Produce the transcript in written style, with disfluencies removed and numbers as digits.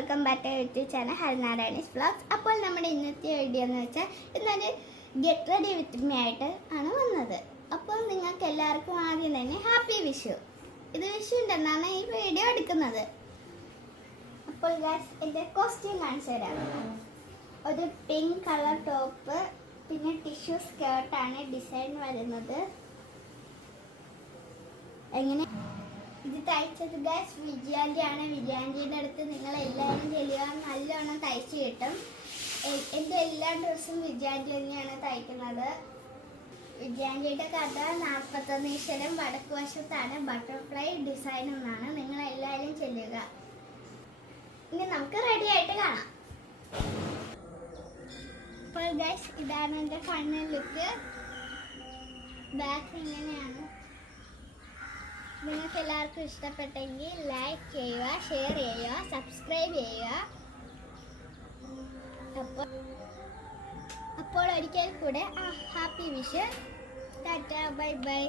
Welcome back to YouTube channel Harinarayani's vlogs. അപ്പോൾ നമ്മുടെ ഇന്നത്തെ വീഡിയോ എന്ന് വെച്ചാൽ ഇന്നൊരു ഗെറ്റ് റെഡി വിത്ത് മീ ആയിട്ട് ആണ് വന്നത്. അപ്പോൾ നിങ്ങൾക്ക് എല്ലാവർക്കും ആദ്യം തന്നെ ഹാപ്പി വിഷു. ഇത് വിഷുവിൻ്റെ അന്നാണ് ഈ വീഡിയോ എടുക്കുന്നത്. അപ്പോൾ ഗൈസ് എൻ്റെ കോസ്റ്റ്യൂം കാണിച്ചു തരാം. ഒരു പിങ്ക് കളർ ടോപ്പ്, പിന്നെ ടിഷ്യൂ സ്കേർട്ടാണ് ഡിസൈൻ വരുന്നത്. എങ്ങനെ ഇത് തയ്ച്ചത് ഗൈസ് വിജയാൻ്റിയാണ്. വിജയാൻ്റിയുടെ അടുത്ത് നിങ്ങൾ എല്ലാവരും ചെല്ലുക, നല്ലോണം തയ്ച്ച് കിട്ടും. എൻ്റെ എല്ലാ ഡ്രസ്സും വിജയാൻ്റി തന്നെയാണ് തയ്ക്കുന്നത്. വിജയാൻ്റിയുടെ കഥ 41 ഈശ്വരം വടക്ക് വശത്താണ് ബട്ടർഫ്ലൈ ഡിസൈൻ എന്നാണ്. നിങ്ങൾ എല്ലാവരും ചെല്ലുക. ഇനി നമുക്ക് റെഡി ആയിട്ട് കാണാം. അപ്പോൾ ഗൈസ് ഇതാണ് എൻ്റെ ഫൈനൽ ലുക്ക്. ബാക്ക് ഇങ്ങനെയാണ്. നിങ്ങൾക്ക് എല്ലാവർക്കും ഇഷ്ടപ്പെട്ടെങ്കിൽ ലൈക്ക് ചെയ്യുക, ഷെയർ ചെയ്യുക, സബ്സ്ക്രൈബ് ചെയ്യുക. അപ്പോൾ ഒരിക്കൽ കൂടെ happy Vishu. Tata, bye bye.